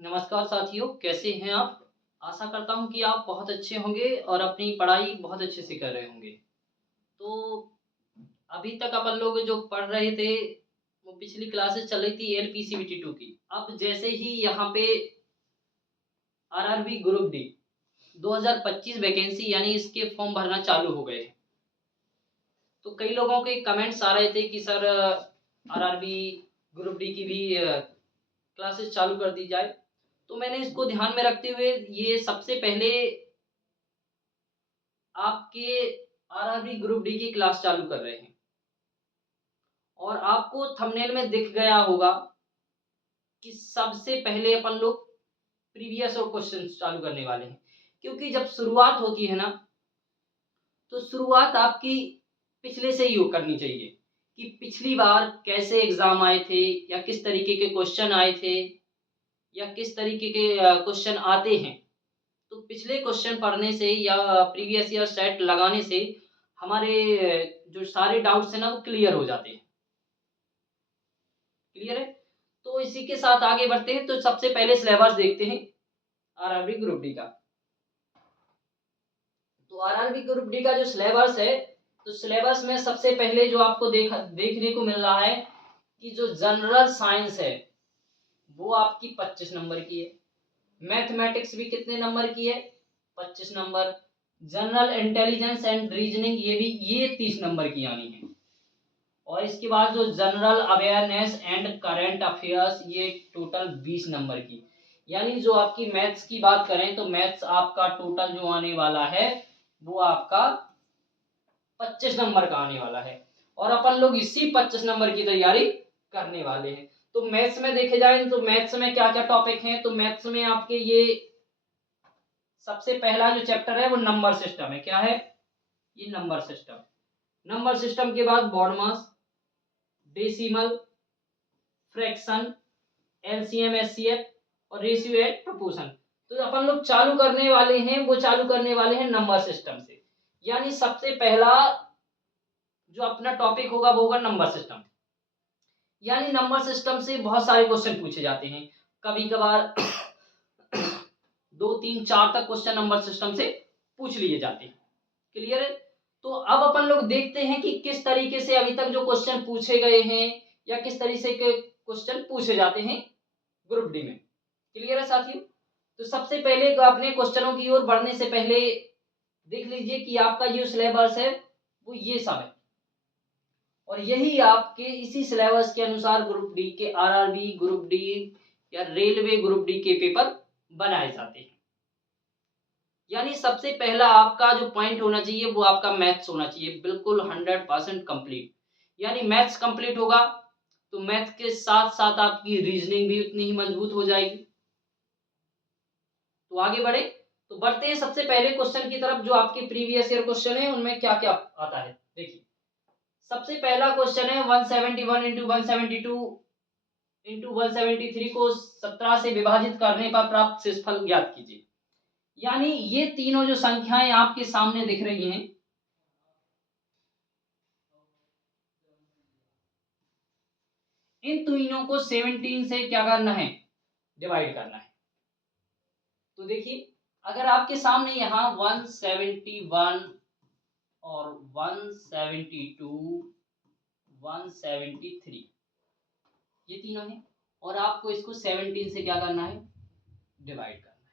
नमस्कार साथियों, कैसे हैं आप? आशा करता हूँ कि आप बहुत अच्छे होंगे और अपनी पढ़ाई बहुत अच्छे से कर रहे होंगे। तो अभी तक अपन लोग जो पढ़ रहे थे, वो पिछली क्लासेस चल रही थी एलपीसीबीटी 2 की। अब जैसे ही यहाँ पे आरआरबी ग्रुप डी 2025 वैकेंसी यानी इसके फॉर्म भरना चालू हो गए हैं। तो कई लोगों के कमेंट्स आ रहे थे कि सर आरआरबी ग्रुप डी की भी क्लासेस चालू कर दी जाए। तो मैंने इसको ध्यान में रखते हुए ये सबसे पहले आपके आरआरबी ग्रुप डी की क्लास चालू कर रहे हैं और आपको थंबनेल में दिख गया होगा कि सबसे पहले अपन लोग प्रीवियस और क्वेश्चन चालू करने वाले हैं, क्योंकि जब शुरुआत होती है ना, तो शुरुआत आपकी पिछले से ही करनी चाहिए कि पिछली बार कैसे एग्जाम आए थे या किस तरीके के क्वेश्चन आए थे या किस तरीके के क्वेश्चन आते हैं। तो पिछले क्वेश्चन पढ़ने से या प्रीवियस ईयर सेट लगाने से हमारे जो सारे डाउट्स हैं ना, वो क्लियर हो जाते हैं। क्लियर है? तो इसी के साथ आगे बढ़ते हैं। तो सबसे पहले सिलेबस देखते हैं आरआरबी ग्रुप डी का। तो आरआरबी ग्रुप डी का जो सिलेबस है, तो सिलेबस में सबसे पहले जो आपको देखने को मिल रहा है कि जो जनरल साइंस है वो आपकी 25 नंबर की है। मैथमेटिक्स भी कितने नंबर की है? 25 number. General intelligence and reasoning ये 30 नंबर की आनी है। और इसके बाद जो general awareness and current affairs, ये टोटल 20 नंबर की। यानी जो आपकी मैथ्स की बात करें तो मैथ्स आपका टोटल जो आने वाला है वो आपका 25 नंबर का आने वाला है। और अपन लोग इसी 25 नंबर की तैयारी करने वाले हैं। तो मैथ्स में देखे जाए तो मैथ्स में क्या क्या टॉपिक हैं, तो मैथ्स में आपके ये सबसे पहला जो चैप्टर है वो नंबर सिस्टम है। क्या है? ये नंबर सिस्टम। नंबर सिस्टम के बाद बॉड मास, डेसिमल, फ्रैक्शन, एलसीएम, एचसीएफ और रेशियो एंड प्रोपोर्शन। तो अपन लोग चालू करने वाले हैं नंबर सिस्टम से। यानी सबसे पहला जो अपना टॉपिक होगा वो होगा नंबर सिस्टम। यानी नंबर सिस्टम से बहुत सारे क्वेश्चन पूछे जाते हैं। कभी कभार 2 3 4 तक क्वेश्चन नंबर सिस्टम से पूछ लिए जाते हैं। क्लियर है? तो अब अपन लोग देखते हैं कि किस तरीके से अभी तक जो क्वेश्चन पूछे गए हैं या किस तरीके के क्वेश्चन पूछे जाते हैं ग्रुप डी में। क्लियर है साथियों? तो सबसे पहले अपने क्वेश्चनों की ओर बढ़ने से पहले देख लीजिए कि आपका जो सिलेबस है वो ये सब है और यही आपके इसी सिलेबस के अनुसार ग्रुप डी के आरआरबी ग्रुप डी या रेलवे ग्रुप डी के पेपर बनाए जाते हैं। यानी सबसे पहला आपका जो पॉइंट होना चाहिए वो आपका मैथ्स होना चाहिए, बिल्कुल 100% कंप्लीट। यानी मैथ्स कंप्लीट होगा तो मैथ्स के साथ साथ आपकी रीजनिंग भी उतनी ही मजबूत हो जाएगी। तो आगे बढ़े, तो बढ़ते हैं सबसे पहले क्वेश्चन की तरफ। जो आपके प्रीवियस ईयर क्वेश्चन है उनमें क्या क्या आता है देखिए। सबसे पहला क्वेश्चन है 171 इंटू 172 इंटू 173 को 17 से विभाजित करने पर प्राप्त शेषफल ज्ञात कीजिए। यानी ये तीनों जो संख्याएं आपके सामने दिख रही हैं, इन तीनों को 17 से क्या करना है? डिवाइड करना है। तो देखिए, अगर आपके सामने यहां 171 और 172 173 ये तीनों हैं और आपको इसको 17 से क्या करना है? डिवाइड करना है।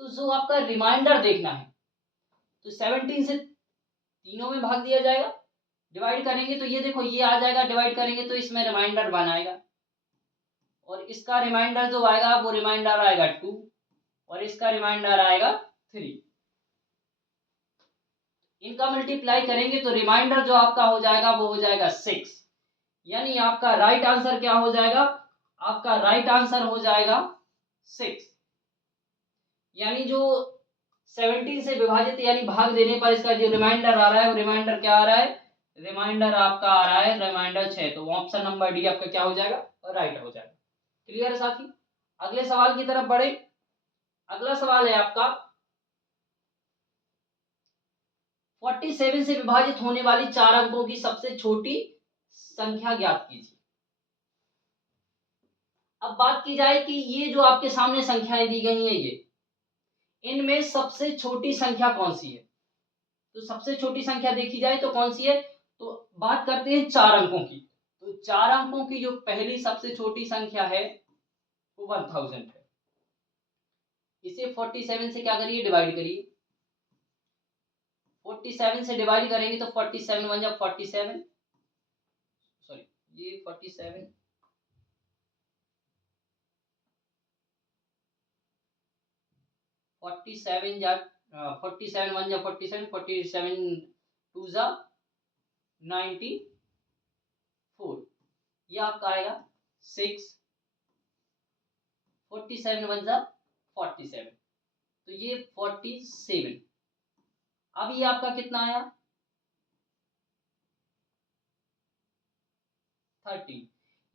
तो जो आपका रिमाइंडर देखना है, तो 17 से तीनों में भाग दिया जाएगा। डिवाइड करेंगे तो ये देखो ये आ जाएगा, डिवाइड करेंगे तो इसमें रिमाइंडर 1 आएगा और इसका रिमाइंडर जो आएगा वो रिमाइंडर आएगा 2 और इसका रिमाइंडर आएगा 3। इनका मल्टीप्लाई करेंगे तो रिमाइंडर जो आपका हो जाएगा वो हो जाएगा 6। यानी आपका राइट आंसर क्या हो जाएगा? आपका राइट आंसर हो जाएगा 6। यानी जो 17 से विभाजित यानी भाग देने पर इसका जो रिमाइंडर आ रहा है वो रिमाइंडर क्या आ रहा है? रिमाइंडर आपका आ रहा है रिमाइंडर 6। तो ऑप्शन नंबर डी आपका क्या हो जाएगा? राइट हो जाएगा। क्लियर है साथी? अगले सवाल की तरफ बढ़े। अगला सवाल है आपका 47 से विभाजित होने वाली 4 अंकों की सबसे छोटी संख्या ज्ञात कीजिए। अब बात की जाए कि ये जो आपके सामने संख्याएं दी गई हैं, ये इनमें सबसे छोटी संख्या कौन सी है? तो सबसे छोटी संख्या देखी जाए तो कौन सी है? तो बात करते हैं 4 अंकों की। तो 4 अंकों की जो पहली सबसे छोटी संख्या है वो 1000 है। इसे 47 से क्या करिए, डिवाइड करिए। 47 से डिवाइड करेंगे तो 47 1 जा 47, सॉरी ये 47 47 जा 47 1 जा 47, 47 2 जा 94, ये आपका आएगा 6, 47 1 जा 47, तो ये 47। अब ये आपका कितना आया, 13।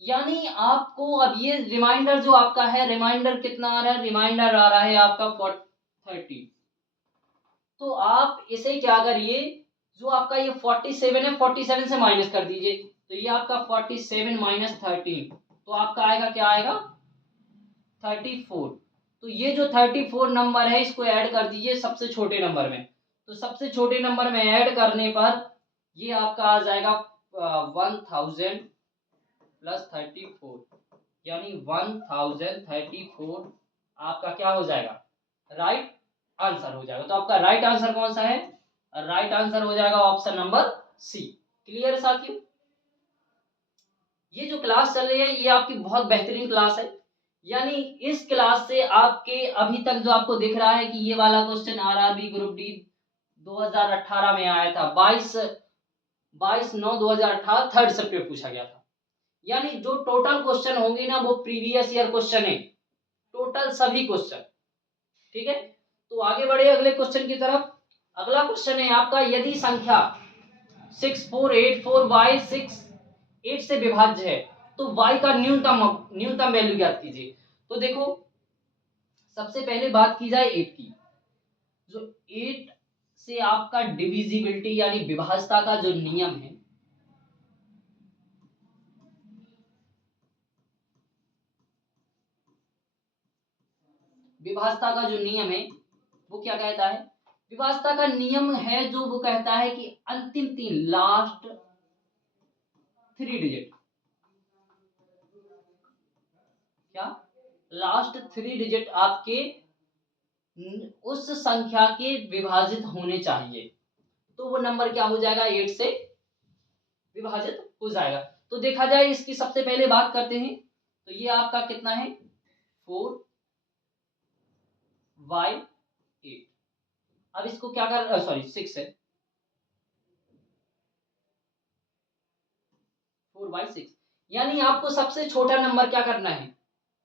यानी आपको अब ये रिमाइंडर जो आपका है, रिमाइंडर कितना आ रहा है? रिमाइंडर आ रहा है आपका 13। तो आप इसे क्या करिए, जो आपका ये 47 है, 47 से माइनस कर दीजिए, तो ये आपका 47 माइनस 13, तो आपका आएगा क्या आएगा, 34। तो ये जो 34 नंबर है इसको ऐड कर दीजिए सबसे छोटे नंबर में। तो सबसे छोटे नंबर में ऐड करने पर ये आपका आ जाएगा 1000 प्लस 34, यानी 1034 आपका क्या हो जाएगा, राइट आंसर हो जाएगा। तो आपका राइट आंसर कौन सा है? राइट आंसर हो जाएगा ऑप्शन नंबर सी। क्लियर है साथियों? ये जो क्लास चल रही है ये आपकी बहुत बेहतरीन क्लास है। यानी इस क्लास से आपके अभी तक जो आपको दिख रहा है कि ये वाला क्वेश्चन आरआरबी ग्रुप डी 2018 में आया था, 22/9/2018 थर्ड शिफ्ट में पूछा गया था। यानी जो टोटल क्वेश्चन होंगे ना वो प्रीवियस ईयर क्वेश्चन है, टोटल सभी क्वेश्चन। ठीक है, तो आगे बढ़े अगले क्वेश्चन की तरफ। अगला क्वेश्चन है आपका, यदि संख्या 6484 बाई 8 से विभाज्य है तो y का न्यूनतम वैल्यू ज्ञात कीजिए। तो देखो सबसे पहले बात की जाए 8 की, जो 8 से आपका डिविजिबिलिटी यानी विभाज्यता का जो नियम है, विभाज्यता का जो नियम है वो क्या कहता है? विभाज्यता का नियम है जो वो कहता है कि अंतिम 3 लास्ट 3 डिजिट, क्या लास्ट 3 डिजिट आपके उस संख्या के विभाजित होने चाहिए, तो वो नंबर क्या हो जाएगा, 8 से विभाजित हो जाएगा। तो देखा जाए इसकी सबसे पहले बात करते हैं, तो ये आपका कितना है, 4/8। अब इसको क्या कर, सॉरी 6 है, 4/6। यानी आपको सबसे छोटा नंबर क्या करना है,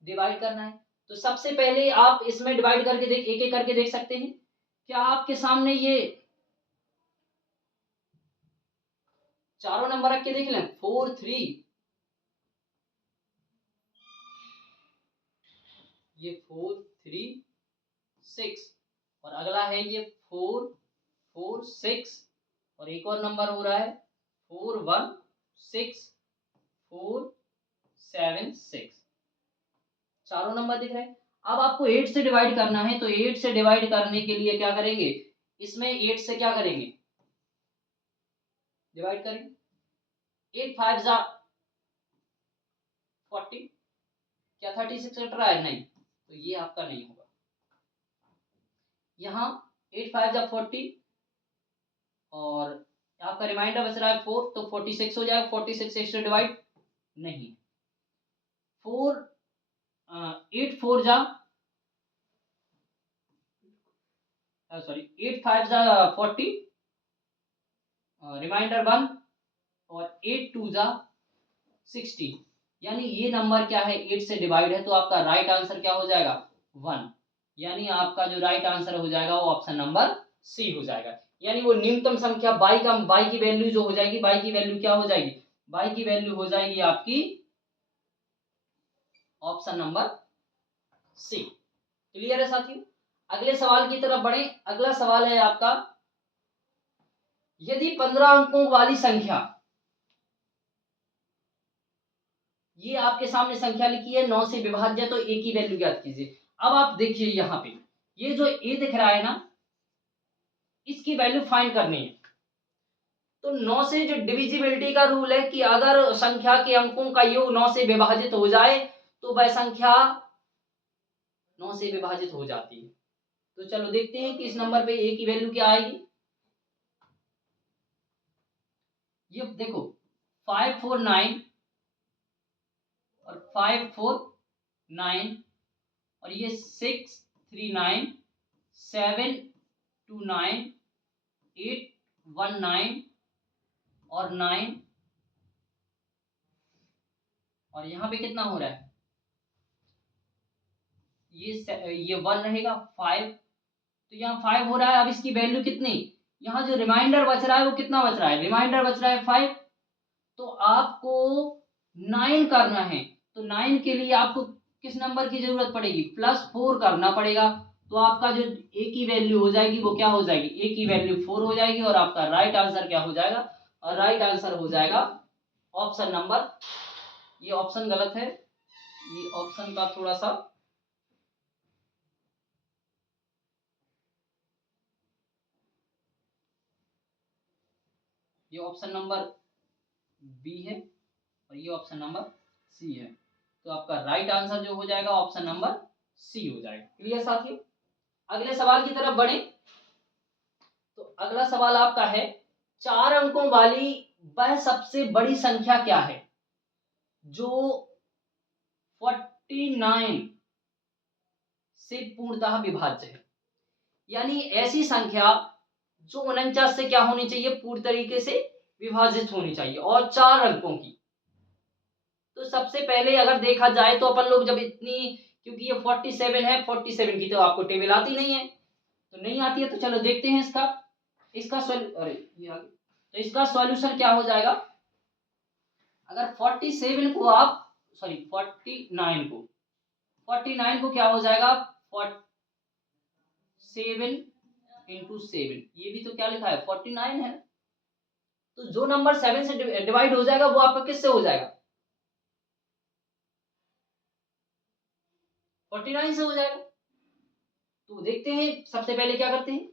डिवाइड करना है। तो सबसे पहले आप इसमें डिवाइड करके देख, एक एक करके देख सकते हैं। क्या आपके सामने ये चारों नंबर रख के देख लें, 4 3, ये 4 3 6, और अगला है ये 4 4 6, और एक और नंबर हो रहा है 4 1 6 4 7 6, चारों नंबर दिख रहे हैं। अब आपको 8 से डिवाइड करना है, तो 8 से डिवाइड करने के लिए क्या करेंगे, इसमें 8 से क्या करेंगे, डिवाइड करेंगे। 8 5 जा 40, क्या 36 कट रहा है, नहीं, तो ये आपका नहीं होगा। यहाँ 8 5 जा 40, और आपका रिमाइंडर बच रहा है 4, तो 46 हो जाएगा। 46 6 से डिवाइड नहीं, 4 8 4 जा, सॉरी 8 5 जा 40, रिमाइंडर 1, और 8 2 जा 60। यानी ये नंबर क्या है, 8 से डिवाइड है, तो आपका राइट आंसर क्या हो जाएगा, 1। यानी आपका जो राइट आंसर हो जाएगा वो ऑप्शन नंबर सी हो जाएगा। यानी वो न्यूनतम संख्या बाई की वैल्यू जो हो जाएगी, बाई की वैल्यू क्या हो जाएगी, बाई की वैल्यू हो जाएगी आपकी ऑप्शन नंबर सी। क्लियर है साथियों? अगले सवाल की तरफ बढ़े। अगला सवाल है आपका, यदि 15 अंकों वाली संख्या ये आपके सामने संख्या लिखी है 9 से विभाज्य, तो ए की वैल्यू ज्ञात कीजिए। अब आप देखिए यहाँ पे ये जो ए दिख रहा है ना, इसकी वैल्यू फाइंड करनी है। तो 9 से जो डिविजिबिलिटी का रूल है कि अगर संख्या के अंकों का योग 9 से विभाजित हो जाए तो वह संख्या 9 से विभाजित हो जाती है। तो चलो देखते हैं कि इस नंबर पे ए की वैल्यू क्या आएगी। ये देखो 549 और 549 और ये 639 729 819 और 9 और यहाँ पे कितना हो रहा है, ये 1 रहेगा 5, तो यहाँ 5 हो रहा है। अब इसकी वैल्यू कितनी, यहाँ जो रिमाइंडर बच रहा है वो कितना बच रहा है, रिमाइंडर बच रहा है 5। तो आपको 9 करना है, तो 9 के लिए आपको किस नंबर की जरूरत पड़ेगी, +4 करना पड़ेगा। तो आपका जो ए की वैल्यू हो जाएगी वो क्या हो जाएगी, ए की वैल्यू 4 हो जाएगी और आपका राइट आंसर क्या हो जाएगा, और राइट आंसर हो जाएगा ऑप्शन नंबर, ये ऑप्शन गलत है, ये ऑप्शन का थोड़ा सा ये ऑप्शन नंबर बी है और ये ऑप्शन नंबर सी है। तो आपका राइट आंसर जो हो जाएगा ऑप्शन नंबर सी हो जाएगा। क्लियर साथियों, अगले सवाल की तरफ बढ़े। तो अगला सवाल आपका है 4 अंकों वाली वह सबसे बड़ी संख्या क्या है जो 49 से पूर्णतः विभाज्य है। यानी ऐसी संख्या जो 49 से क्या होनी चाहिए, पूर्ण तरीके से विभाजित होनी चाहिए और 4 अंकों की। तो सबसे पहले अगर देखा जाए तो अपन लोग जब इतनी, क्योंकि ये 47 है, 47 की तो आपको टेबल आती नहीं है, तो नहीं आती है, तो चलो देखते हैं इसका तो इसका सॉल्यूशन क्या हो जाएगा। अगर 47 को आप 49 को क्या हो जाएगा, 7 इंटू 7, ये भी तो क्या लिखा है 49 है। तो जो नंबर 7 से डिवाइड हो जाएगा वो आपका किससे हो जाएगा, 49 से हो जाएगा। तो देखते हैं सबसे पहले क्या करते हैं,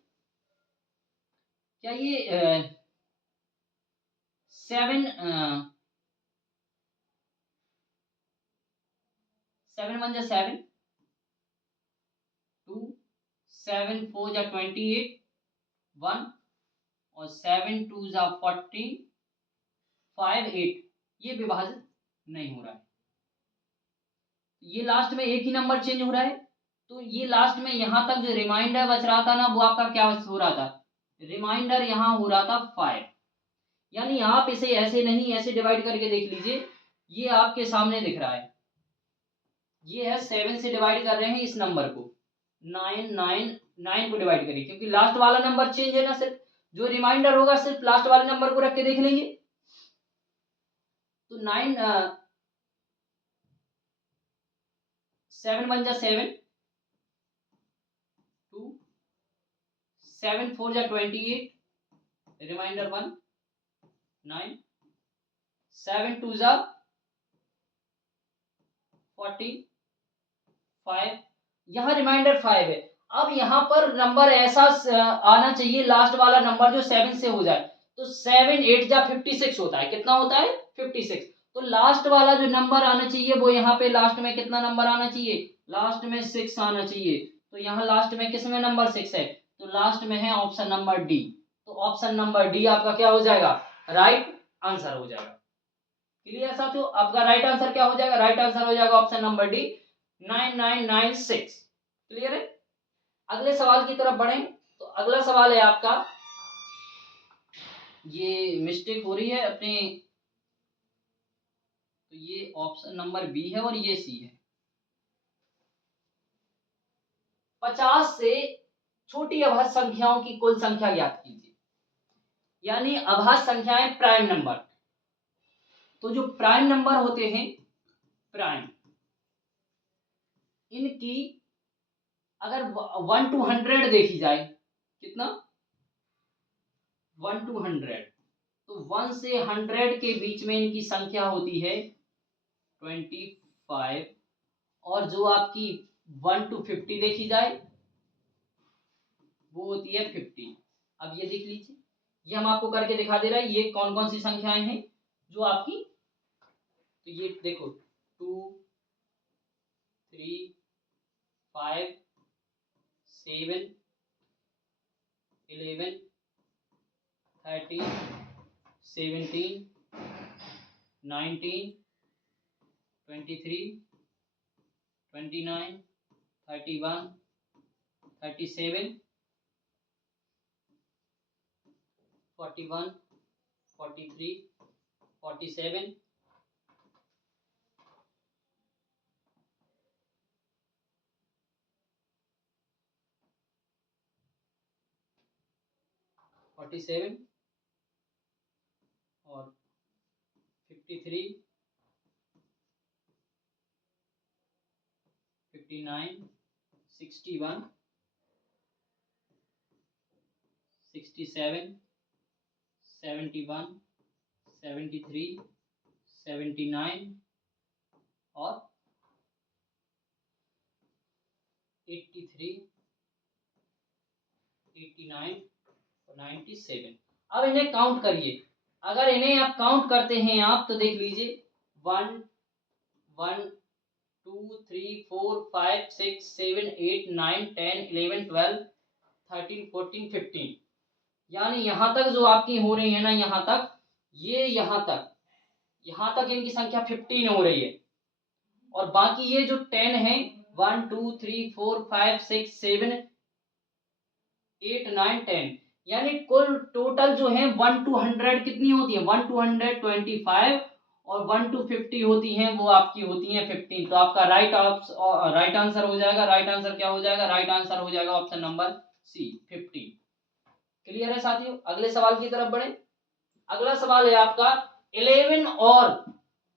क्या ये 7 1 जा 7, 2 7 4 जा 28 1 और 7 2 जा 14 5 8, ये विभाजित नहीं हो रहा है। ये लास्ट में एक ही नंबर चेंज हो रहा है। तो ये लास्ट में यहाँ तक जो रिमाइंडर बच रहा था ना, वो आपका क्या हो रहा था, रिमाइंडर यहाँ हो रहा था 5। यानी आप इसे ऐसे नहीं, ऐसे डिवाइड करके देख लीजिए, ये आपके सामने दिख रहा है, ये है 7 से डिवाइड कर रहे हैं इस नंबर को, 9 को डिवाइड करिए, क्योंकि लास्ट वाला नंबर चेंज है ना, सिर्फ जो रिमाइंडर होगा सिर्फ लास्ट वाले नंबर को रख के देख लेंगे। तो 7 1 जा 7, 2 7 4 जा 28, रिमाइंडर 1 9 7 2 जा 14 5, यहाँ रिमाइंडर 5 है। अब यहाँ पर नंबर ऐसा आना चाहिए लास्ट वाला नंबर जो 7 से हो जाए। तो 7 8 जा 56 होता है, कितना होता है 56। तो लास्ट वाला जो नंबर आना चाहिए वो यहाँ पे लास्ट में कितना नंबर आना चाहिए, लास्ट में 6 आना चाहिए। तो यहाँ लास्ट में किस में नंबर 6 है, तो लास्ट में है ऑप्शन नंबर डी। तो ऑप्शन नंबर डी आपका क्या हो जाएगा, राइट आंसर हो जाएगा। क्लियर साथियों, आपका राइट आंसर क्या हो जाएगा, राइट आंसर हो जाएगा ऑप्शन नंबर डी 9996। क्लियर है, अगले सवाल की तरफ बढ़ें। तो अगला सवाल है आपका, ये मिस्टेक हो रही है अपने, तो ये ऑप्शन नंबर बी है और ये सी है। 50 से छोटी अभाज्य संख्याओं की कुल संख्या ज्ञात कीजिए। यानी अभाज्य संख्याएं प्राइम नंबर, तो जो प्राइम नंबर होते हैं प्राइम, इनकी अगर 1 to 100 देखी जाए, कितना 1 to 100, तो 1 से 100 के बीच में इनकी संख्या होती है 25 और जो आपकी 1 to 50 देखी जाए वो होती है 50। अब ये देख लीजिए, ये हम आपको करके दिखा दे रहा है ये कौन कौन सी संख्याएं हैं जो आपकी, तो ये देखो 2 3 5 7 11 13 17 19 23 29 31 37 41 43 47 47 और 53 59 61 67 71 73 79 और 83 89 और 97। अब इन्हें काउंट करिए, अगर इन्हें आप काउंट करते हैं आप तो देख लीजिए 1 1 2 3 4 5 6 7 8 9 10 11 12 13 14 15, यानी यहां तक जो आपकी हो रही है ना, यहां तक, ये यहां तक इनकी संख्या 15 हो रही है, और बाकी ये जो 10 है 1 2 3 4 5 6 7 8 9 10, यानी कुल टोटल जो है 1 to 100 कितनी होती है, 1 to 125 और 1 to 50 होती हैं, वो आपकी होती हैं 15। तो आपका राइट आंसर हो जाएगा, राइट आंसर क्या हो जाएगा, राइट आंसर हो जाएगा ऑप्शन नंबर सी 15। क्लियर है साथियों, अगले सवाल की तरफ बढ़े। अगला सवाल है आपका 11 और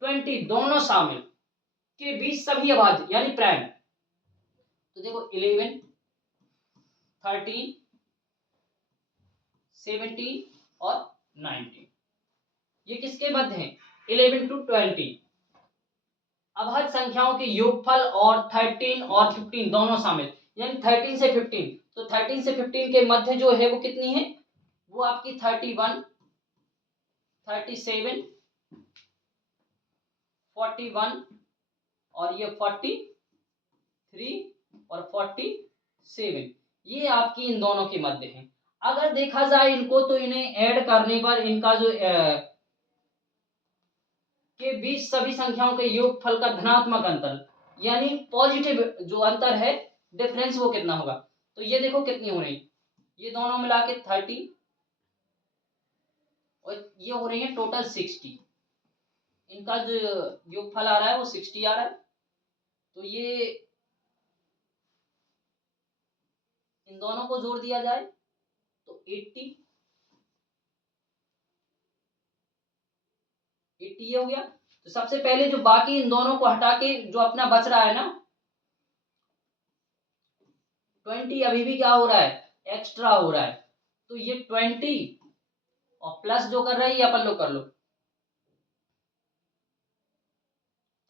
20 दोनों शामिल के बीच सभी अभाज्य यानी प्राइम। तो देखो 11 13 17 और 19 ये किसके मध्य हैं, 11 to 20 अभाज्य संख्याओं के योगफल और 13 और 15 दोनों शामिल, यानी 13 से 15। तो 13 से 15 के मध्य जो है वो कितनी है, वो आपकी 31 37 41 और ये 43 और 47, ये आपकी इन दोनों के मध्य है। अगर देखा जाए इनको तो इन्हें ऐड करने पर इनका जो के बीच सभी संख्याओं के योगफल का धनात्मक अंतर यानी पॉजिटिव जो अंतर है डिफरेंस वो कितना होगा, तो ये देखो कितनी हो रही, ये दोनों मिला के 30 और ये हो रही है टोटल 60, इनका जो योगफल आ रहा है वो 60 आ रहा है। तो ये इन दोनों को जोड़ दिया जाए तो 80 ये हो गया। तो सबसे पहले जो बाकी इन दोनों को हटा के जो अपना बच रहा है ना 20 अभी भी क्या हो रहा है, एक्स्ट्रा हो रहा है। तो ये 20 और प्लस जो कर रहा है ये अपन लोग कर लो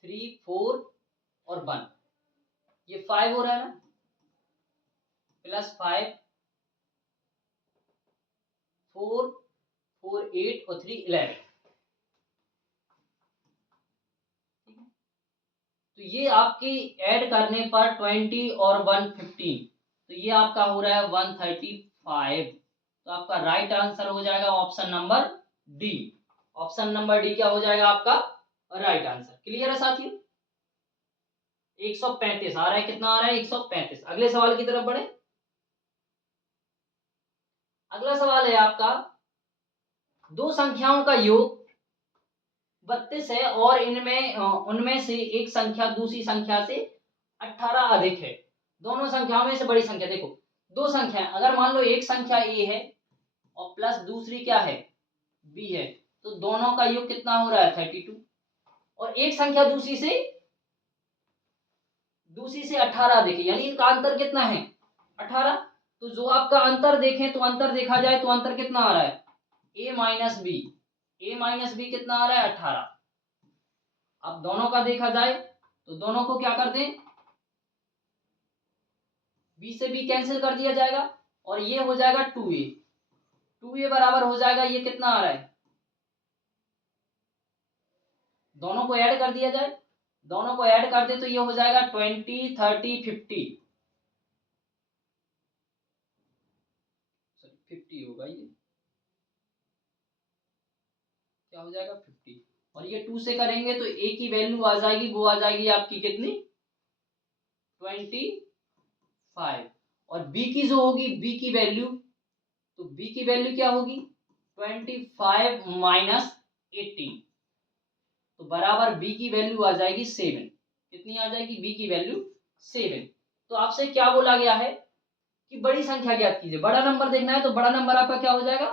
3 4 और 1, ये 5 हो रहा है ना, प्लस 5 4 4 8 और 3 11। तो ये आपकी ऐड करने पर 20 और 115, तो ये आपका हो रहा है 135। तो आपका राइट आंसर हो जाएगा option number D. Option number D क्या हो जाएगा आपका राइट आंसर। क्लियर है साथियों, 135 आ रहा है, कितना आ रहा है 135। अगले सवाल की तरफ बढ़े। अगला सवाल है आपका दो संख्याओं का योग 32 है और इनमें उनमें से एक संख्या दूसरी संख्या से 18 अधिक है। दोनों संख्याओं में से बड़ी संख्या, देखो दो संख्या, अगर मान लो एक संख्या ए है और प्लस दूसरी क्या है बी है, तो दोनों का योग कितना हो रहा है 32, और एक संख्या दूसरी से 18 अधिक है, यानी इनका अंतर कितना है 18। तो जो आपका अंतर देखें तो अंतर देखा जाए तो अंतर कितना आ रहा है ए माइनस बी कितना आ रहा है 18। अब दोनों का देखा जाए तो दोनों को क्या कर दें, बी से बी कैंसिल कर दिया जाएगा और ये हो जाएगा 2a। 2a बराबर हो जाएगा, ये कितना आ रहा है, दोनों को ऐड कर दिया जाए, दोनों को ऐड कर दे तो ये हो जाएगा 20, 30, 50, 50 होगा, ये क्या हो जाएगा 50, और ये 2 से करेंगे तो a की वैल्यू आ जाएगी, वो आ जाएगी आपकी कितनी 25, और b की जो होगी b की वैल्यू, तो b की वैल्यू क्या होगी 25 माइनस 18, तो बराबर b की वैल्यू आ जाएगी 7। कितनी आ जाएगी b की वैल्यू 7। तो आपसे क्या बोला गया है कि बड़ी संख्या ज्ञात कीजिए, बड़ा नंबर देखना है, तो बड़ा नंबर आपका क्या हो जाएगा,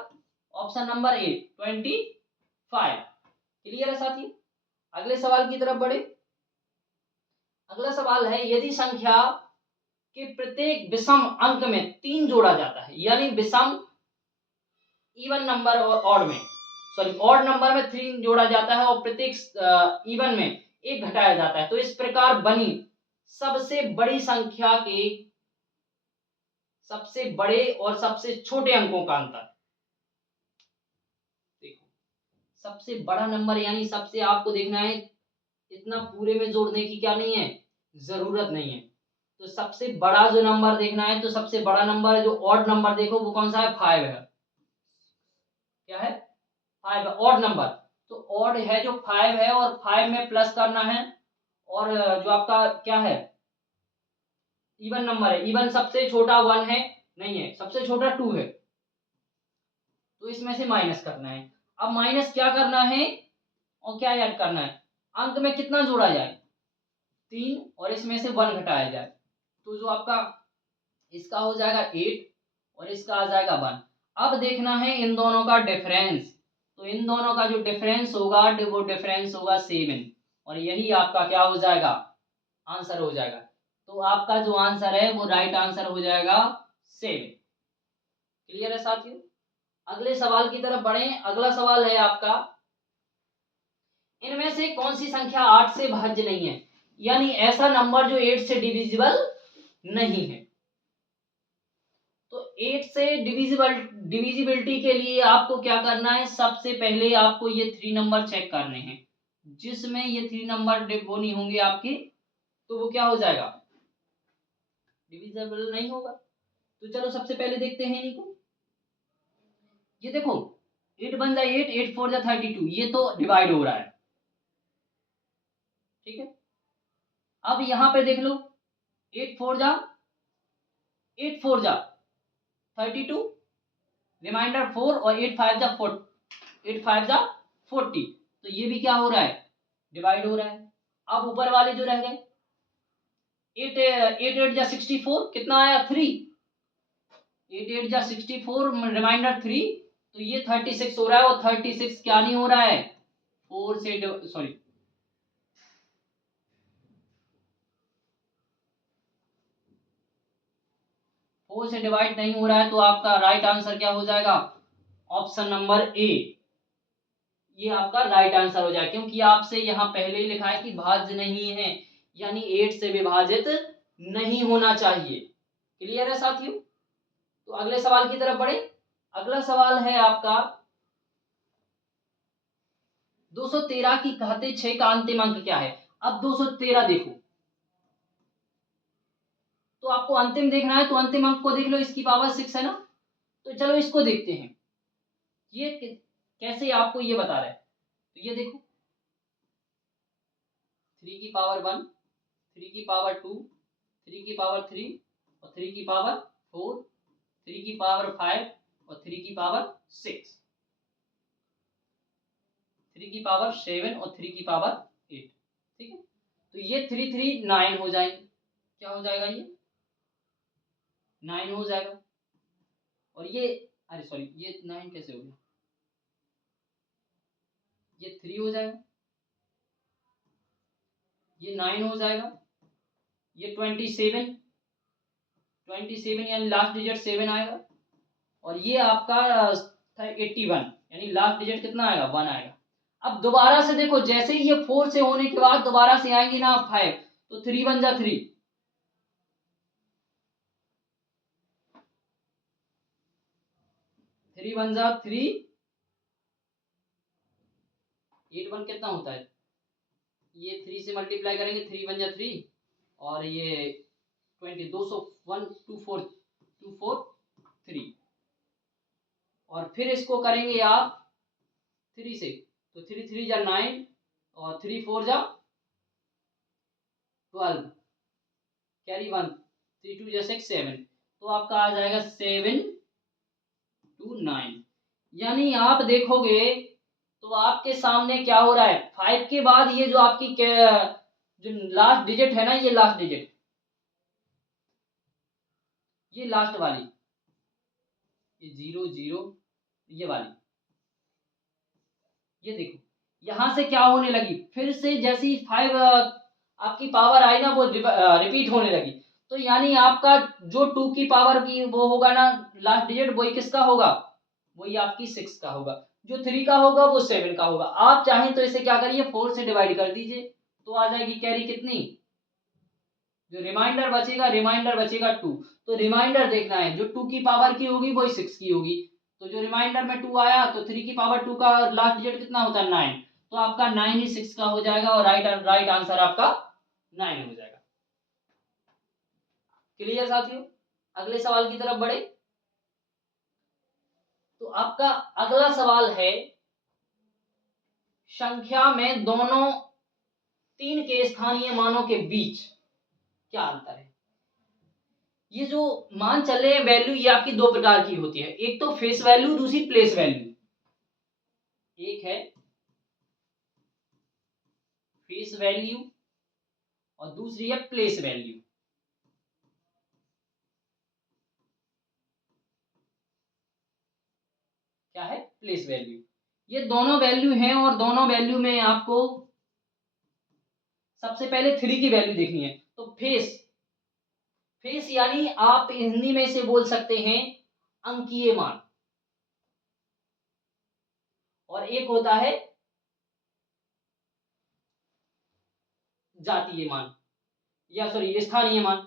ऑप्शन नंबर ए 25। क्लियर है साथियों, अगले सवाल की तरफ बढ़े। अगला सवाल है, यदि संख्या के प्रत्येक विषम अंक में 3 जोड़ा जाता है, यानी विषम इवन नंबर और ऑड में, सॉरी ऑड नंबर में 3 जोड़ा जाता है और प्रत्येक इवन में 1 घटाया जाता है, तो इस प्रकार बनी सबसे बड़ी संख्या के सबसे बड़े और सबसे छोटे अंकों का अंतर। देखो, सबसे बड़ा नंबर यानी सबसे, आपको देखना है इतना पूरे में जोड़ने की क्या नहीं है, जरूरत नहीं है, तो सबसे बड़ा जो नंबर देखना है, तो सबसे बड़ा नंबर जो ऑड नंबर देखो वो कौन सा है, 5 है। क्या है, 5 है ऑड नंबर, तो ऑड है जो 5 है और 5 में प्लस करना है, और जो आपका क्या है इवन नंबर है, इवन सबसे छोटा 1 है, नहीं है, सबसे छोटा 2 है, तो इसमें से माइनस करना है। अब माइनस क्या करना है और क्या ऐड करना है, अंक में कितना जोड़ा जाए 3 और इसमें से 1 घटाया जाए, तो जो आपका इसका हो जाएगा 8 और इसका आ जाएगा 1। अब देखना है इन दोनों का डिफरेंस, तो इन दोनों का जो डिफरेंस होगा वो डिफरेंस होगा 7, और यही आपका क्या हो जाएगा आंसर हो जाएगा। तो आपका जो आंसर है वो राइट आंसर हो जाएगा 7। क्लियर है साथियों, अगले सवाल की तरफ बढ़े। अगला सवाल है आपका, इनमें से कौन सी संख्या 8 से भाज्य नहीं है, यानी ऐसा नंबर जो 8 से डिविजिबल नहीं है। तो 8 से डिविजिबिलिटी के लिए आपको क्या करना है, सबसे पहले आपको ये 3 नंबर चेक करने हैं, जिसमें ये 3 नंबर वो नहीं होंगे आपके, तो वो क्या हो जाएगा डिविजिबल नहीं होगा। तो चलो सबसे पहले देखते हैं इनको। ये देखो 8 बन जाए 8, 8 4 जा 32, ये तो डिवाइड हो रहा है, ठीक है। अब यहां पे देख लो 8 4 जा 32, रिमाइंडर 4 और 8 5 जा 4, 8 5 जा 40, तो ये भी क्या हो रहा है डिवाइड हो रहा है। अब ऊपर वाले जो रह गए 8 8 जा 64, कितना आया 3, 8 8 जा 64 रिमाइंडर 3, तो ये 36 हो रहा है, और 36 क्या नहीं हो रहा है 4 से सॉरी 4 से डिवाइड नहीं हो रहा है, तो आपका राइट आंसर क्या हो जाएगा ऑप्शन नंबर ए, ये आपका राइट आंसर हो जाएगा, क्योंकि आपसे यहां पहले ही लिखा है कि भाज्य नहीं है, यानी 8 से विभाजित नहीं होना चाहिए। क्लियर है साथियों, तो अगले सवाल की तरफ बढ़े। अगला सवाल है आपका 213 की घाते 6 का अंतिम अंक क्या है। अब 213 देखो, तो आपको अंतिम देखना है, तो अंतिम अंक को देख लो, इसकी पावर 6 है ना, तो चलो इसको देखते हैं ये कैसे आपको ये बता रहा है। तो ये देखो 3 की पावर 1, 3 की पावर 2, 3 की पावर 3 और 3 की पावर 4, 3 की पावर 5 और 3 की पावर 6, 3 की पावर 7 और 3 की पावर 8, ठीक है। तो ये 3 3 9 हो जाएंगे, क्या हो जाएगा ये 9 हो जाएगा, और ये अरे सॉरी ये 9 कैसे हो गया, ये 3 हो जाएगा, ये 9 हो जाएगा, ये 27 यानी लास्ट डिजिट 7 आएगा, और ये आपका था 81 यानी लास्ट डिजिट कितना आएगा 1 आएगा। अब दोबारा से देखो, जैसे ही ये 4 से होने के बाद दोबारा से आएंगे ना 5, तो 3 1 जा 3, 3 1 जा 3, 8 1 कितना होता है, ये 3 से मल्टीप्लाई करेंगे, 3 1 जा 3, और ये 20, 201 243, और फिर इसको करेंगे आप 3 से, तो 3 3 जा 9, और 3 4 जा 12, कैरी 1, 3 2 जा 6 7, तो आपका आ जाएगा 7 2 9। यानी आप देखोगे तो आपके सामने क्या हो रहा है, 5 के बाद ये जो आपकी जो लास्ट डिजिट है ना, ये लास्ट डिजिट, ये लास्ट वाली, ये 0 0, ये वाली, ये देखो यहां से क्या होने लगी, फिर से जैसी 5 आपकी पावर आई ना, वो रिपीट होने लगी। तो यानी आपका जो 2 की पावर की वो होगा ना लास्ट डिजिट, वही किसका होगा, वही आपकी 6 का होगा। जो 3 का होगा वो 7 का होगा। आप चाहें तो इसे क्या करिए, 4 से डिवाइड कर दीजिए, तो आ जाएगी कैरी कितनी, जो रिमाइंडर बचेगा 2। तो रिमाइंडर देखना है, जो 2 की पावर की होगी वही 6 की होगी। तो जो रिमाइंडर में 2 आया, तो 3 की पावर 2 का लास्ट डिजिट कितना होता है 9, तो आपका 9 ही 6 का हो जाएगा, और राइट आंसर आपका 9 हो जाएगा। क्लियर साथियों, अगले सवाल की तरफ बढ़े। तो आपका अगला सवाल है, संख्या में दोनों 3 के स्थानीय मानों के बीच क्या अंतर है। ये जो मान चल रहे हैं वैल्यू, ये आपकी दो प्रकार की होती है, एक तो फेस वैल्यू, दूसरी प्लेस वैल्यू। एक है फेस वैल्यू और दूसरी है प्लेस वैल्यू। क्या है, प्लेस वैल्यू। ये दोनों वैल्यू हैं, और दोनों वैल्यू में आपको सबसे पहले 3 की वैल्यू देखनी है। तो फेस, फेस यानी आप हिंदी में इसे बोल सकते हैं अंकीय मान, और एक होता है जातीय मान, या सॉरी स्थानीय मान।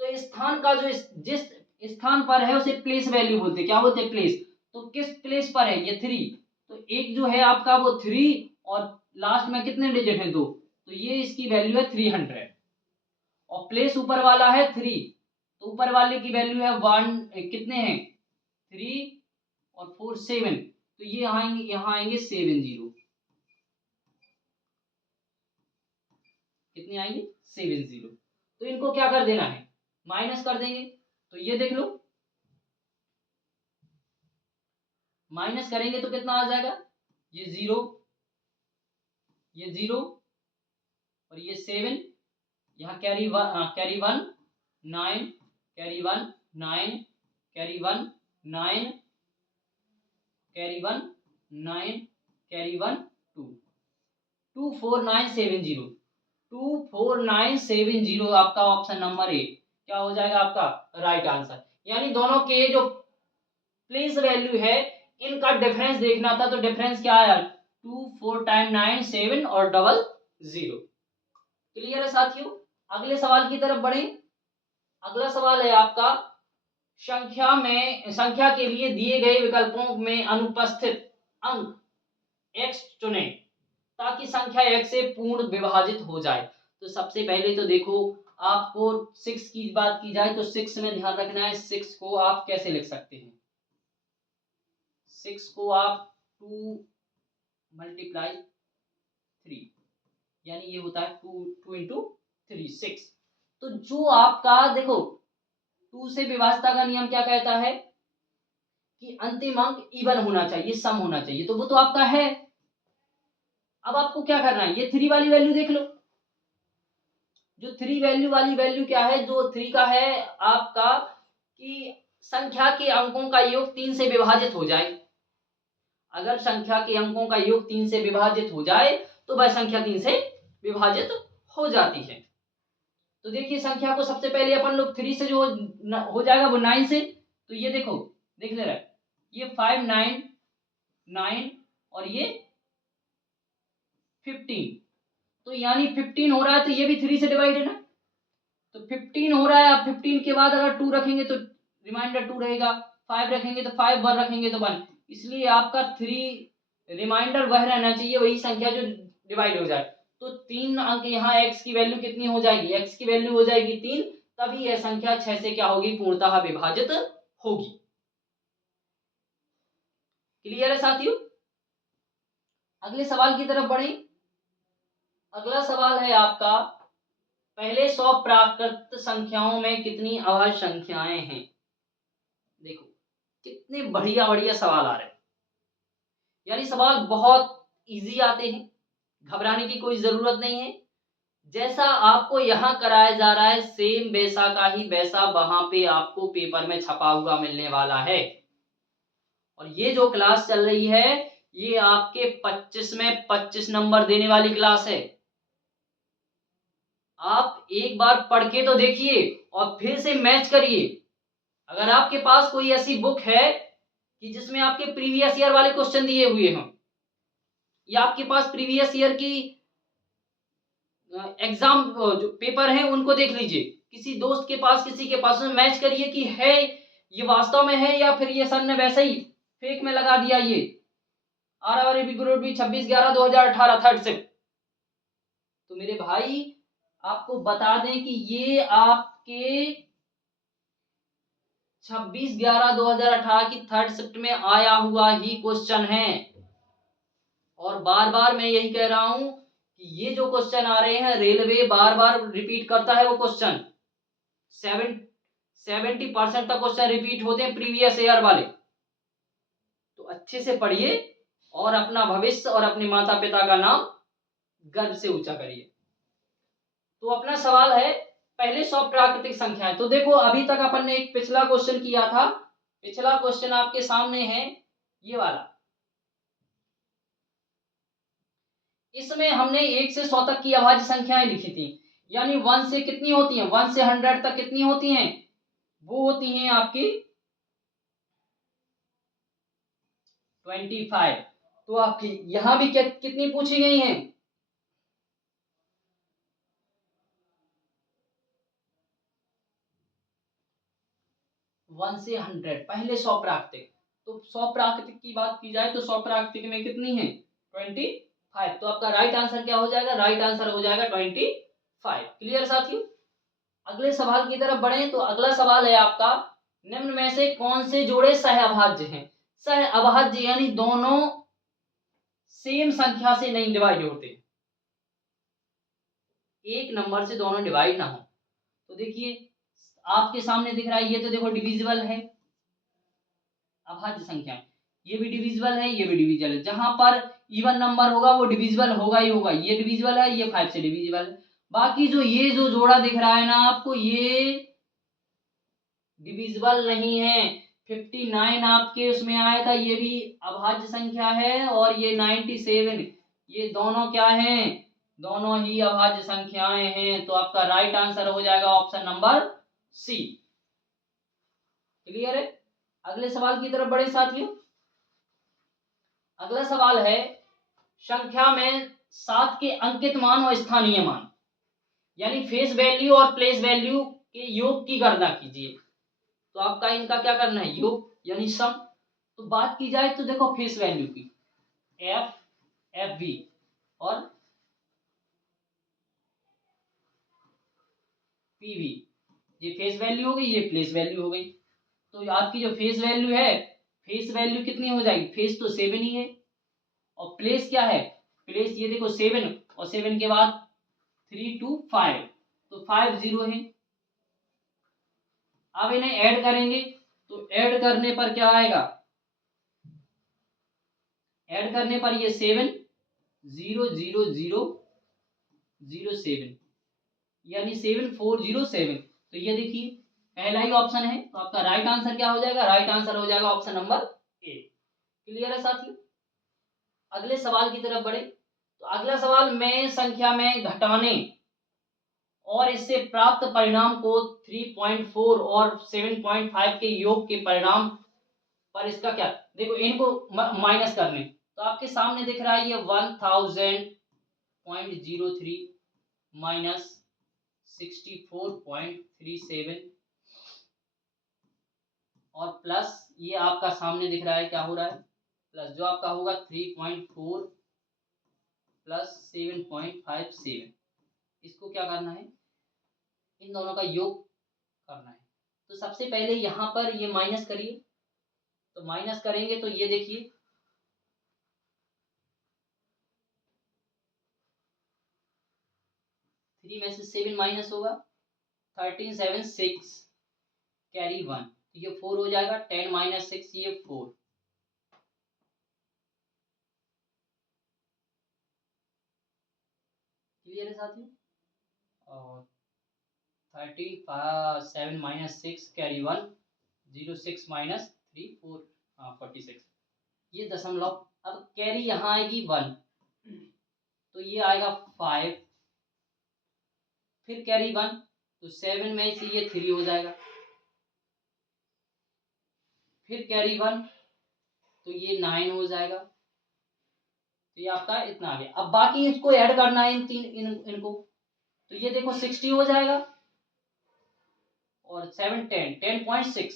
तो स्थान का जो जिस स्थान पर है उसे प्लेस वैल्यू बोलते हैं। क्या बोलते हैं, प्लेस। तो किस प्लेस पर है, ये 3, तो एक जो है आपका वो 3, और लास्ट में कितने डिजिट हैं 2, तो ये इसकी वैल्यू है 300, और प्लेस ऊपर वाला है 3, तो ऊपर वाले की वैल्यू है 1, कितने हैं 3 और 4 7, तो ये यहाँ आएंगे 70, कितने आएंगे 70। तो इनको क्या कर देना है, माइनस कर देंगे। तो ये देख लो, माइनस करेंगे तो कितना आ जाएगा, ये 0, ये 0, और ये 7, यहाँ carry 1 9, carry 1 9, carry 1 9, carry 1 9, carry 1 2, 24970, 24970 आपका ऑप्शन नंबर ए क्या हो जाएगा, आपका राइट आंसर। यानी दोनों के जो प्लेस वैल्यू है इनका डिफरेंस देखना था, तो डिफरेंस क्या आया, 2 4 टाइम 9 7 और डबल 0। क्लियर है साथियों, अगले सवाल की तरफ बढ़े। अगला सवाल है आपका, संख्या के लिए दिए गए विकल्पों में अनुपस्थित अंक x चुने ताकि संख्या x से पूर्ण विभाजित हो जाए। तो सबसे पहले तो देखो, आपको 6 की बात की जाए तो 6 में ध्यान रखना है, 6 को आप कैसे लिख सकते हैं, 6 को आप 2 मल्टीप्लाई 3, यानी ये होता है 2 इंटू 3 6। तो जो आपका देखो 2 से विभाजता का नियम क्या कहता है कि अंतिम अंक इवन होना चाहिए, सम होना चाहिए, तो वो तो आपका है। अब आपको क्या करना है, ये 3 वाली वैल्यू देख लो, जो 3 वैल्यू वाली वैल्यू क्या है, जो 3 का है आपका कि संख्या के अंकों का योग 3 से विभाजित हो जाए। अगर संख्या के अंकों का योग 3 से विभाजित हो जाए तो वह संख्या 3 से विभाजित हो जाती है। तो देखिए संख्या को सबसे पहले अपन लोग 3 से जो हो जाएगा वो 9 से, तो ये देखो देख ले रहा है, ये 5 9 9 और ये 15, तो यानी 15 हो रहा है तो ये भी 3 से डिवाइड है ना, तो 15 हो रहा है। आप 15 के बाद अगर 2 रखेंगे तो रिमाइंडर 2 रहेगा, 5 रखेंगे तो 5, 1 रखेंगे तो 1, इसलिए आपका 3 रिमाइंडर वह रहना चाहिए, वही संख्या जो डिवाइड हो जाए। तो 3 अंक यहाँ x की वैल्यू कितनी हो जाएगी, x की वैल्यू हो जाएगी 3, तभी यह संख्या 6 से क्या होगी, पूर्णतः विभाजित होगी। क्लियर है साथियों? अगले सवाल की तरफ बढ़े। अगला सवाल है आपका, पहले 100 प्राकृत संख्याओं में कितनी अभाज्य संख्याएं हैं। देखो कितने बढ़िया बढ़िया सवाल आ रहे हैं, यानी सवाल बहुत इजी आते हैं, घबराने की कोई जरूरत नहीं है। जैसा आपको यहाँ कराया जा रहा है सेम वैसा का ही वैसा वहां पे आपको पेपर में छपा हुआ मिलने वाला है। और ये जो क्लास चल रही है ये आपके 25 में 25 नंबर देने वाली क्लास है। आप एक बार पढ़ के तो देखिए और फिर से मैच करिए। अगर आपके पास कोई ऐसी बुक है कि जिसमें आपके प्रीवियस ईयर वाले क्वेश्चन दिए हुए हों, या आपके पास प्रीवियस ईयर की एग्जाम जो पेपर हैं उनको देख लीजिए, किसी दोस्त के पास किसी के पास में मैच करिए कि है ये वास्तव में है या फिर ये सर ने वैसे ही फेक में लगा दिया। ये RRB group B 26/11/2018 third shift. तो मेरे भाई आपको बता दें कि ये आपके 26/11/2018 की थर्ड शिफ्ट में आया हुआ ही क्वेश्चन है। और बार बार मैं यही कह रहा हूं कि ये जो क्वेश्चन आ रहे हैं रेलवे बार बार रिपीट करता है वो क्वेश्चन, 70% तक क्वेश्चन रिपीट होते हैं प्रीवियस ईयर वाले। तो अच्छे से पढ़िए और अपना भविष्य और अपने माता पिता का नाम गर्व से ऊंचा करिए। तो अपना सवाल है पहले 100 प्राकृतिक संख्याएं। तो देखो अभी तक अपन ने एक पिछला क्वेश्चन किया था, पिछला क्वेश्चन आपके सामने है ये वाला। इसमें हमने 1 से 100 तक की अभाज्य संख्याएं लिखी थी, यानी 1 से कितनी होती हैं, 1 से 100 तक कितनी होती हैं, वो होती हैं आपकी 25। तो आपकी यहां भी कितनी पूछी गई हैं, 1 से 100 पहले 100 प्राकृतिक। तो 100 प्राकृतिक की बात की जाए तो 100 प्राकृतिक में कितनी है, 25। तो आपका राइट आंसर क्या हो जाएगा, राइट आंसर हो जाएगा 25। क्लियर साथियों? अगले सवाल की तरफ बढ़े। तो अगला सवाल है आपका, निम्न में से कौन से जोड़े सह अभाज्य हैं। सह अभाज्य यानी दोनों सेम संख्या से नहीं डिवाइड होते, एक नंबर से दोनों डिवाइड ना हो। तो देखिए आपके सामने दिख रहा है, ये तो देखो डिविजिबल है अभाज्य संख्या, ये भी डिविजिबल है ये भी डिविजिबल है। जहां पर इवन नंबर होगा वो डिविजिबल होगा ही होगा, ये डिविजिबल है ये 5 से डिविजिबल है। बाकी जो ये जो जोड़ा दिख रहा है ना आपको, ये डिविजिबल नहीं है। 59 आपके उसमें आया था, ये भी अभाज्य संख्या है, और ये 97 ये दोनों क्या हैं, दोनों ही अभाज्य संख्याएं हैं। तो आपका राइट आंसर हो जाएगा ऑप्शन नंबर सी। क्लियर है? अगले सवाल की तरफ बढ़े साथियों। अगला सवाल है, संख्या में 7 के अंकित मान और स्थानीय मान यानी फेस वैल्यू और प्लेस वैल्यू के योग की गणना कीजिए। तो आपका इनका क्या करना है, योग यानी सम। तो बात की जाए तो देखो फेस वैल्यू की FV और PV, ये फेस वैल्यू हो गई ये प्लेस वैल्यू हो गई। तो आपकी जो फेस वैल्यू है, फेस वैल्यू कितनी हो जाएगी, फेस तो 7 ही है, और प्लेस क्या है, प्लेस ये देखो 7 और 7 के बाद 3 2 5, तो 5 0 है। अब इन्हें ऐड करेंगे तो ऐड करने पर क्या आएगा, ऐड करने पर ये 7 0 0 0 0 7 यानी 7407। तो ये देखिए पहला ही ऑप्शन है, तो आपका राइट आंसर क्या हो जाएगा, राइट आंसर हो जाएगा ऑप्शन नंबर ए। क्लियर है साथियों? अगले सवाल की तरफ बढ़े। तो अगला सवाल में संख्या में घटाने और इससे प्राप्त परिणाम को 3.4 और 7.5 के योग के परिणाम पर इसका क्या, देखो इनको माइनस करने। तो आपके सामने दिख रहा है ये 1000 5.03 माइनस 64.37 और प्लस ये आपका सामने दिख रहा है क्या हो रहा है, प्लस जो आपका होगा 3.4 प्लस 7.57, इसको क्या करना है, इन दोनों का योग करना है। तो सबसे पहले यहाँ पर ये माइनस करिए, तो माइनस करेंगे तो ये देखिए 3 में से 7 माइनस होगा 13 7 6 कैरी 1, तो ये 4 हो जाएगा, 10 माइनस 6 ये 4, क्लियर है साथियों। और 13 7 माइनस 6 कैरी 1 0 6 माइनस 3 4 46, ये दशमलव। अब कैरी यहाँ आएगी 1 तो ये आएगा 5, फिर कैरी 1 तो 7 में से ये 3 हो जाएगा, फिर कैरी 1 तो ये 9 हो जाएगा, तो ये आपका इतना आ गया। अब बाकी इसको ऐड करना है इनको, तो ये देखो 60 हो जाएगा और 7 10 10.6,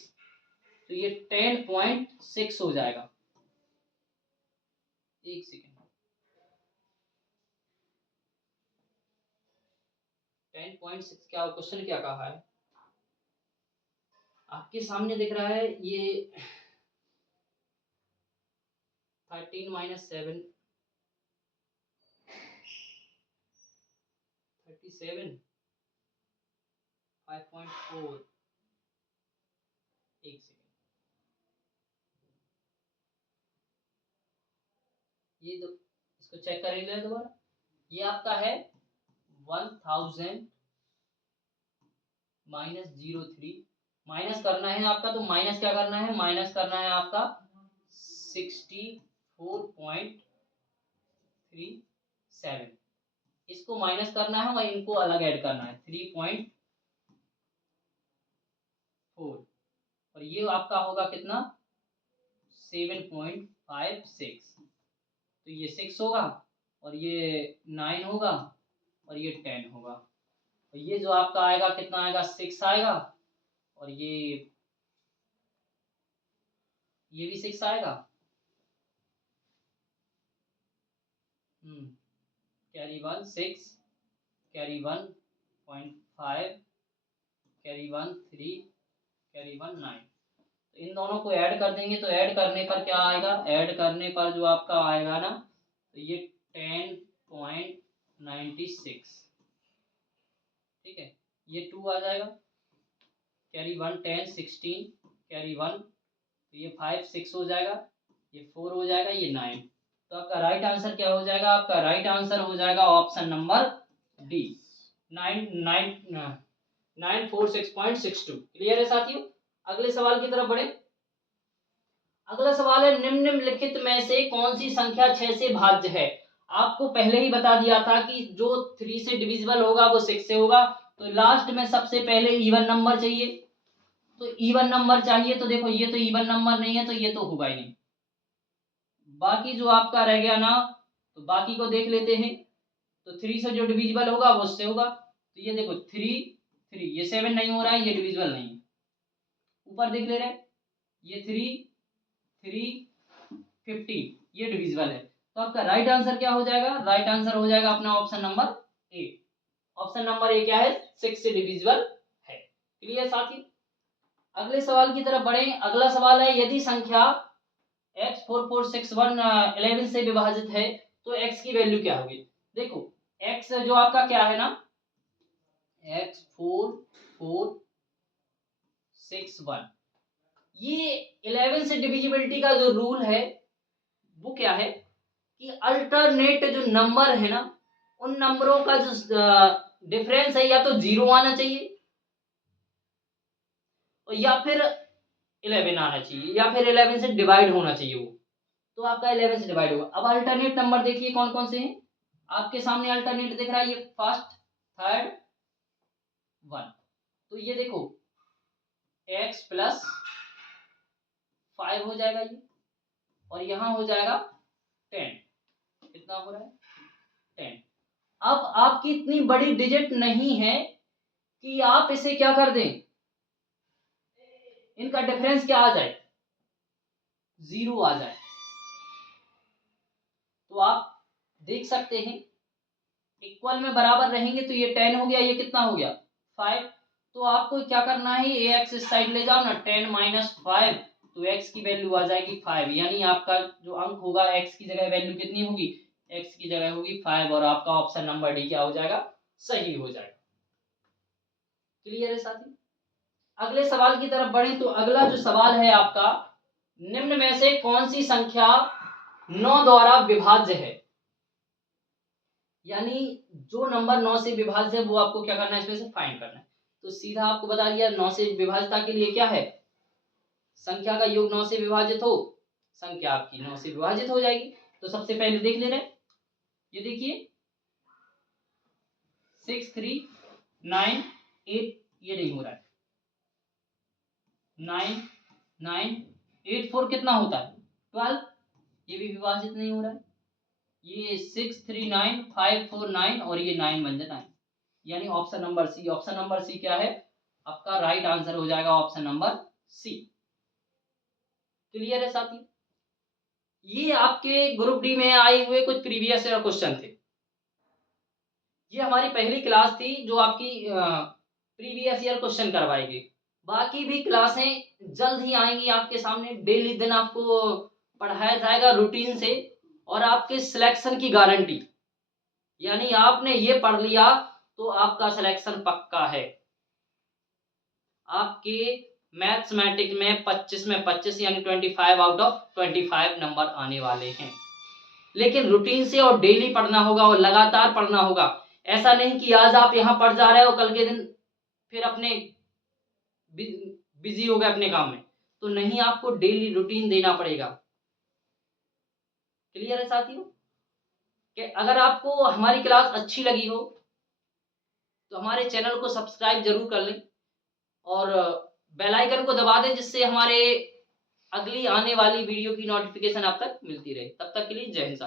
तो ये 10.6 हो जाएगा। एक सेकेंड, 10.6 क्या क्वेश्चन क्या कहा है, आपके सामने दिख रहा है ये 13 माइनस 7 37 5.4, एक सेकेंड, ये दो इसको चेक कर ले दोबारा, ये आपका है 1000 माइनस 03, माइनस करना है आपका, तो माइनस क्या करना है, माइनस करना है आपका 64.37, इसको माइनस करना है और इनको अलग ऐड करना है 3.4, और ये आपका होगा कितना 7.56, तो ये 6 होगा और ये 9 होगा और ये 10 होगा, और ये जो आपका आएगा कितना आएगा 6 आएगा, और ये भी 6 आएगा, कैरी 1 6 कैरी 1.5 कैरी 1 3 कैरी 1 9, तो इन दोनों को ऐड कर देंगे, तो ऐड करने पर क्या आएगा, ऐड करने पर जो आपका आएगा ना, तो ये 10.96, ठीक है, ये 2 आ जाएगा, कैरी 1 10 16 कैरी 1, तो ये 5 6 हो जाएगा, ये 4 हो जाएगा, ये 9, तो आपका राइट आंसर क्या हो जाएगा, आपका राइट आंसर हो जाएगा ऑप्शन नंबर डी 946.62। क्लियर है साथियों, अगले सवाल की तरफ बढ़े। अगला सवाल है निम्नलिखित में से कौन सी संख्या 6 से भाज्य है। आपको पहले ही बता दिया था कि जो 3 से डिविजिबल होगा वो 6 से होगा, तो लास्ट में सबसे पहले इवन नंबर चाहिए, तो इवन नंबर चाहिए, तो देखो ये तो इवन नंबर नहीं है तो ये तो होगा ही नहीं, बाकी जो आपका रह गया ना, तो बाकी को देख लेते हैं, तो 3 से जो डिविजिबल होगा वो उससे होगा, तो ये देखो 3 3, ये 7 नहीं हो रहा है, ये डिविजिबल नहीं है, ऊपर देख ले रहे हैं ये 3 3 15, ये डिविजिबल है, तो आपका राइट आंसर क्या हो जाएगा, राइट आंसर हो जाएगा अपना option number A, option number A क्या है 6 से डिविजिबल है। क्लियर साथी, अगले सवाल की तरफ बढ़े। अगला सवाल है यदि संख्या x4461 11 से विभाजित है तो x की वैल्यू क्या होगी। देखो x जो आपका क्या है ना, x4461, ये 11 से डिविजिबिलिटी का जो रूल है वो क्या है कि अल्टरनेट जो नंबर है ना, उन नंबरों का जो डिफरेंस है या तो 0 आना चाहिए या फिर 11 आना चाहिए, या फिर 11 से डिवाइड होना चाहिए वो, तो आपका 11 से डिवाइड होगा। अब अल्टरनेट नंबर देखिए कौन कौन से हैं, आपके सामने अल्टरनेट दिख रहा है, ये फर्स्ट थर्ड 1, तो ये देखो x प्लस 5 हो जाएगा ये, और यहाँ हो जाएगा 10, कितना हो रहा है 10, अब आपकी इतनी बड़ी डिजिट नहीं है कि आप इसे क्या कर दें, इनका डिफरेंस क्या आ जाए, 0 आ जाए। तो आप देख सकते हैं इक्वल में बराबर रहेंगे तो ये 10 हो गया, ये कितना हो गया 5। तो आपको क्या करना है, ये x इस साइड ले जाओ ना, 10 माइनस 5, तो x की वैल्यू आ जाएगी 5। यानी आपका जो अंक होगा x की जगह वैल्यू कितनी होगी, x की जगह होगी 5 और आपका ऑप्शन नंबर डी क्या हो जाएगा, सही हो जाएगा। क्लियर है साथी। अगले सवाल की तरफ बढ़े तो अगला जो सवाल है आपका, निम्न में से कौन सी संख्या 9 द्वारा विभाज्य है। यानी जो नंबर 9 से विभाज्य है वो आपको क्या करना है, इसमें से फाइंड करना है। तो सीधा आपको बता दिया 9 से विभाज्यता के लिए क्या है, संख्या का योग 9 से विभाजित हो, संख्या आपकी 9 से विभाजित हो जाएगी। तो सबसे पहले देख ले रहे हैं, ये देखिए 6 3 9 8, ये नहीं हो रहा है, 9 9 8 4 कितना होता है 12, ये भी विभाजित नहीं हो रहा है। ये 6 3 9 5 4 9 और ये 9 बन जाए 9, यानी option number C. Option number C क्या है आपका राइट आंसर हो जाएगा, ऑप्शन नंबर सी। क्लियर है साथी। ये आपके ग्रुप डी में आए हुए कुछ प्रीवियस ईयर क्वेश्चन थे। ये हमारी पहली क्लास थी जो आपकी प्रीवियस ईयर क्वेश्चन करवाई गई। बाकी भी क्लासें जल्द ही आएंगी आपके सामने। डेली दिन आपको पढ़ाया जाएगा रूटीन से और आपके सिलेक्शन की गारंटी, यानी आपने ये पढ़ लिया तो आपका सिलेक्शन पक्का है। आपके मैथमेटिक्स में 25 में 25 यानी 25 आउट ऑफ 25 नंबर आने वाले हैं। लेकिन रूटीन से और डेली पढ़ना होगा और लगातार पढ़ना होगा। ऐसा नहीं कि आज आप यहाँ पढ़ जा रहे हो कल के दिन फिर अपने बिजी हो गए अपने काम में, तो नहीं, आपको डेली रूटीन देना पड़ेगा। क्लियर है साथियों। कि अगर आपको हमारी क्लास अच्छी लगी हो तो हमारे चैनल को सब्सक्राइब जरूर कर लें और बेल आइकन को दबा दें, जिससे हमारे अगली आने वाली वीडियो की नोटिफिकेशन आप तक मिलती रहे। तब तक के लिए जय हिंद।